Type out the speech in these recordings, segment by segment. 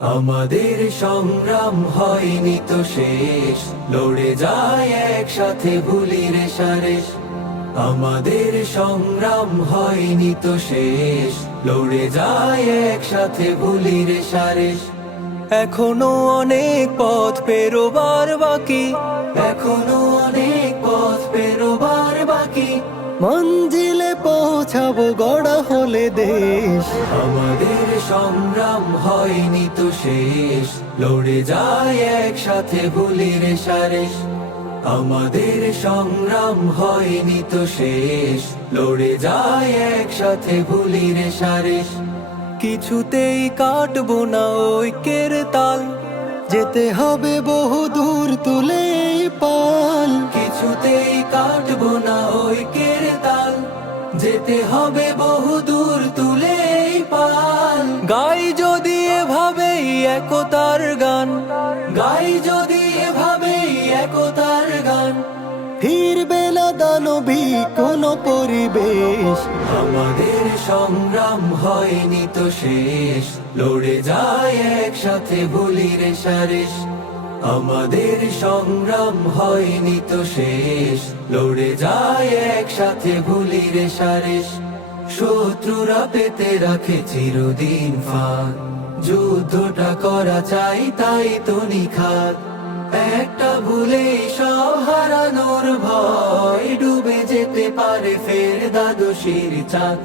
আমাদের সংগ্রাম হয়নি তো শেষ, লড়ে যায় একসাথে ভুলি রেশারেশ। আমাদের সংগ্রাম হয়নি তো শেষ, লড়ে যায় একসাথে ভুলি রেশারেশ। এখনো অনেক পথ পেরোবার বাকি, এখনো অনেক পথ পেরোবার বাকি, মঞ্জিলে পৌঁছাবো গড়া হলে দেশ। আমাদের সংগ্রাম হয়নি তো শেষ, লড়ে যায় একসাথে ভুলি রেশারেশ। আমাদের সংগ্রাম হয়নি তো শেষ, লড়ে যায় একসাথে ভুলি রেশারেশ। কিছুতেই কাটবো না ঐক্যের তাল, যেতে হবে বহু দূর তুলে এই পাল। কিছুতেই কাটবো না ঐক্যের তাল, যেতে হবে বহু দূর তুলে এই পাল। গাই যদি এভাবেই একতার গান, গাই যদি এভাবেই একতার গান, ফিরবে না দানবী কোনো পরিবেশ। আমাদের সংগ্রাম হয়নি তো শেষ, লড়ে যায় একসাথে ভুলি রেশারেশ। আমাদের সংগ্রাম হয়নি তো শেষ, লড়ে যায় একসাথে ভুলি রেশারেশ। শত্রুরা পেতে রাখে চিরদিন ফাঁদ, যুদ্ধটা করা চাই তাই তো নিখাত। একটা ভুলে সব হারানোর ভয়, ডুবে যেতে পারে ফের দ্বাদশীর চাঁদ।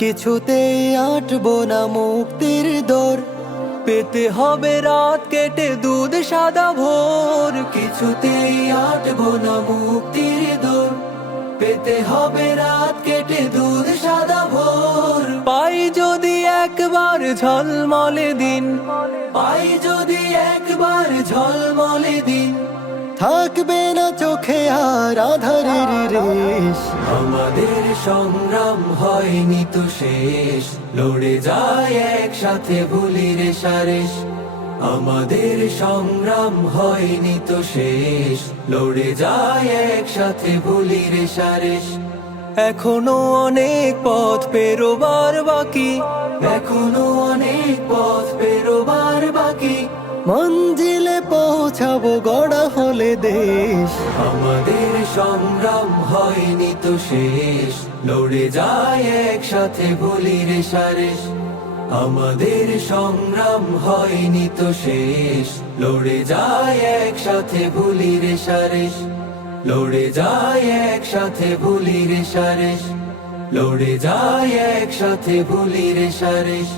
কিছুতেই আটবো না মুক্তির দোর, পেতে হবে রাত কেটে দুধ সাদা ভোর। কিছুতেই আটবো না মুক্তির দোর, পেতে হবে রাত কেটে দুধ সাদা ভোর। পাই যদি একবার ঝলমলে দিন, পাই যদি একবার ঝলমলে দিন, থাকবে না চোখে আর আধারের রেশ। আমাদের সংগ্রাম হয়নি তো শেষ, লড়ে যায় একসাথে ভুলি রেশারেশ। আমাদের সংগ্রাম হয়নি তো শেষ, লড়ে যায় একসাথে ভুলি রেশারেশ। এখনো অনেক পথ পেরোবার বাকি, এখনো অনেক পথ পেরোবার বাকি, মঞ্জিলে পৌঁছাবো গড়া হলে দেশ। আমাদের সংগ্রাম হয়নি তো শেষ, লড়ে যায় একসাথে ভুলি রেশারেশ। আমাদের সংগ্রাম হয়নি তো শেষ, লড়ে যায় একসাথে ভুলি রেশারেশ। লড়ে যায় একসাথে ভুলি রেশারেশ, লড়ে যায় একসাথে ভুলি রেশারেশ।